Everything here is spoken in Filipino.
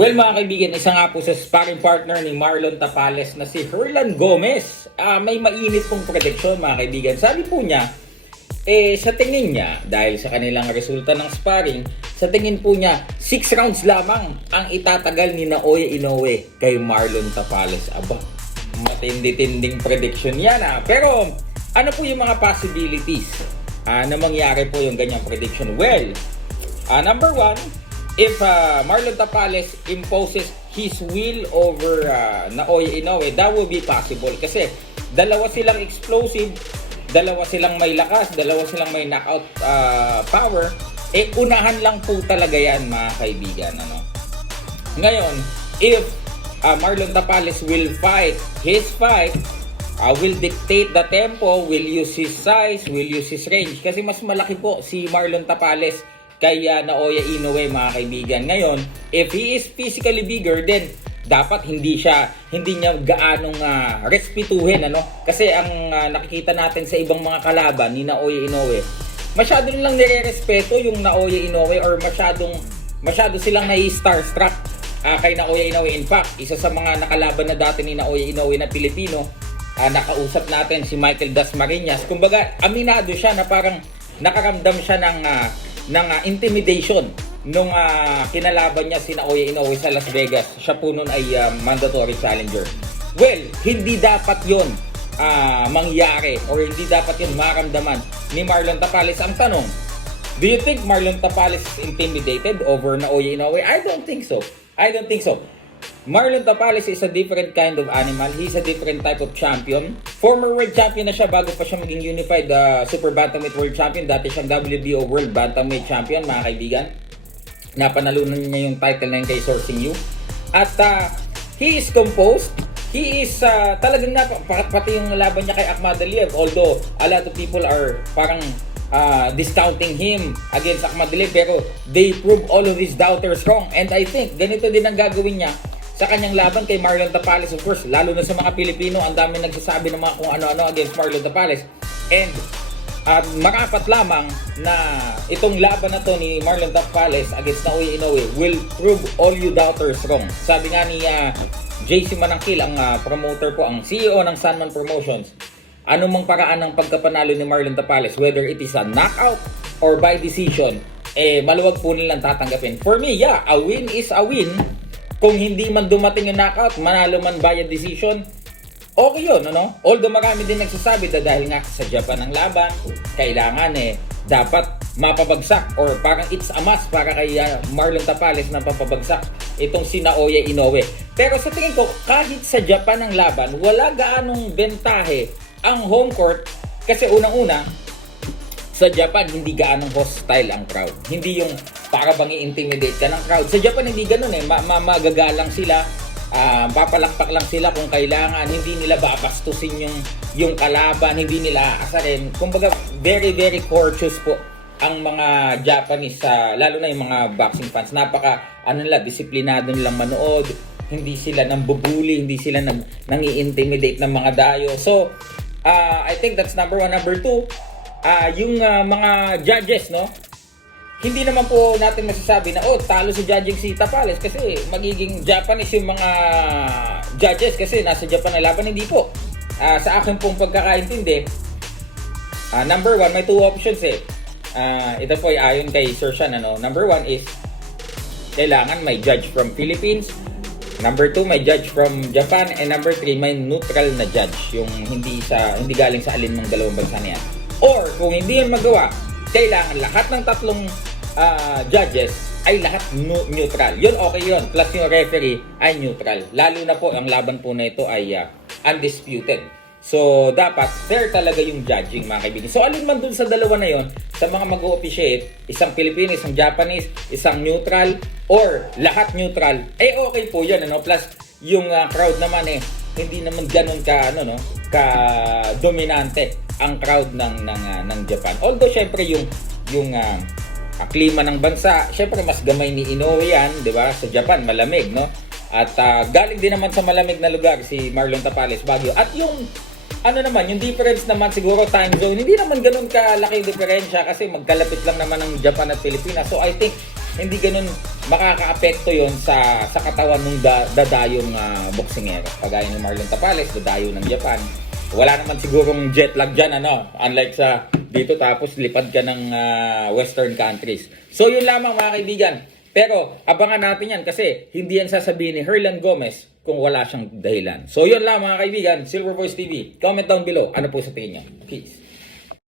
Well mga kaibigan, isa nga po sa sparring partner ni Marlon Tapales na si Herlan Gomez. Ah, may mainit pong prediction mga kaibigan. Sabi po niya, eh sa tingin niya, dahil sa kanilang resulta ng sparring, sa tingin po niya, 6 rounds lamang ang itatagal ni Naoya Inoue kay Marlon Tapales. Aba, matindi-tinding prediction yan ah. Pero ano po yung mga possibilities ah, na mangyari po yung ganyang prediction? Well, ah, number one, if uh, Marlon Tapales imposes his will over uh, Naoya Inoue, that will be possible kasi dalawa silang explosive, dalawa silang may lakas, dalawa silang may knockout uh, power, eh unahan lang po talaga yan mga kaibigan. Ano? Ngayon, if uh, Marlon Tapales will fight his fight, uh, will dictate the tempo, will use his size, will use his range. Kasi mas malaki po si Marlon Tapales kay uh, Naoya Inoue mga kaibigan. Ngayon, if he is physically bigger, then dapat hindi siya hindi niya gaanong uh, respituhin ano? Kasi ang uh, nakikita natin sa ibang mga kalaban ni Naoya Inoue masyado nilang nire-respeto yung Naoya Inoue or masyadong masyado silang nai-starstruck uh, kay Naoya Inoue. In fact isa sa mga nakalaban na dati ni Naoya Inoue na Pilipino uh, nakausap natin si Michael Dasmariñas. Kumbaga aminado siya na parang nakaramdam siya ng uh, ng uh, intimidation nung uh, kinalaban niya si Naoya Inoue sa Las Vegas. Siya po nun ay uh, mandatory challenger. Well, hindi dapat yon uh, mangyari or hindi dapat yun maramdaman ni Marlon Tapales. Ang tanong, do you think Marlon Tapales is intimidated over Naoya Inoue? I don't think so. I don't think so. Marlon Tapales is a different kind of animal. He's a different type of champion. Former world champion na siya bago pa siya maging unified uh, super bantamweight world champion. Dati siyang WBO world bantamweight champion, mga kaibigan. Napanalunan niya yung title na yun kay Sourcing You. At uh, he is composed. He is uh, talagang na pati yung laban niya kay Akhmadaliev. Although a lot of people are parang uh, discounting him against Akhmadaliev pero they prove all of his doubters wrong. And I think ganito din ang gagawin niya sa kanyang laban kay Marlon Tapales of course lalo na sa mga Pilipino ang dami nagsasabi ng mga kung ano-ano against Marlon Tapales and at marapat lamang na itong laban na to ni Marlon Tapales against Naoya Inoue will prove all you doubters wrong. Sabi nga ni uh, JC Manangkil, ang uh, promoter po, ang CEO ng Sunman Promotions, anumang paraan ng pagkapanalo ni Marlon Tapales, whether it is a knockout or by decision, eh maluwag po nilang tatanggapin. For me, yeah, a win is a win. Kung hindi man dumating yung knockout, manalo man by a decision, okay yun, ano? Although marami din nagsasabi na dahil nga sa Japan ang laban, kailangan eh, dapat mapabagsak or parang it's a must para kay uh, Marlon Tapales na papabagsak itong si Naoya Inoue. Pero sa tingin ko, kahit sa Japan ang laban, wala gaanong bentahe ang home court kasi unang-una, sa Japan, hindi gaanong hostile ang crowd. Hindi yung para bang i-intimidate ka ng crowd. Sa Japan, hindi ganun eh. Ma- ma- magagalang sila uh, papalakpak lang sila kung kailangan, hindi nila babastusin yung, yung kalaban, hindi nila aasarin. Kumbaga, very, very courteous po ang mga Japanese, uh, lalo na yung mga boxing fans. Napaka, ano nila, disiplinado nilang manood, hindi sila nang bubuli, hindi sila nang, nang i-intimidate ng mga dayo. So, uh, I think that's number one. Number two, uh, yung uh, mga judges, no? hindi naman po natin masasabi na oh talo si judging si Tapales kasi magiging Japanese yung mga judges kasi nasa Japan na laban. Hindi po. Uh, sa akin pong pagkakaintindi uh, number one may two options eh. Uh, ito po ay ayon kay Sir Sean ano? Number one is kailangan may judge from Philippines. Number two may judge from Japan. And number three may neutral na judge yung hindi sa hindi galing sa alin ng dalawang bansa na yan or kung hindi yan magawa kailangan lahat ng tatlong uh, judges ay lahat neutral. Yun okay yun. Plus yung referee ay neutral. Lalo na po ang laban po na ito ay uh, undisputed. So, dapat fair talaga yung judging mga kaibigan. So, alin man dun sa dalawa na yon sa mga mag-officiate, isang Filipino, isang Japanese, isang neutral, or lahat neutral, eh okay po yun. Ano? Plus, yung uh, crowd naman eh, hindi naman ganun ka, ano, no, ka dominante ang crowd ng ng uh, ng Japan. Although syempre yung yung uh, klima ng bansa, syempre mas gamay ni Inoue yan, 'di ba? Sa Japan malamig, no? At uh, galing din naman sa malamig na lugar si Marlon Tapales Baguio. At yung ano naman, yung difference naman siguro time zone, hindi naman ganun kalaki diferensya kasi magkalapit lang naman ng Japan at Pilipinas. So I think hindi ganun makakaapekto yon sa sa katawan ng da, dadayong uh, boksingero. Kagaya ni Marlon Tapales, dadayo ng Japan. Wala naman sigurong jet lag dyan, ano? Unlike sa dito tapos lipad ka ng ah, western countries. So yun lamang mga kaibigan. Pero abangan natin yan kasi hindi yan sasabihin ni Herlan Gomez kung wala siyang dahilan. So yun lang mga kaibigan, Silver Voice TV. Comment down below. Ano po sa tingin niyo? Peace.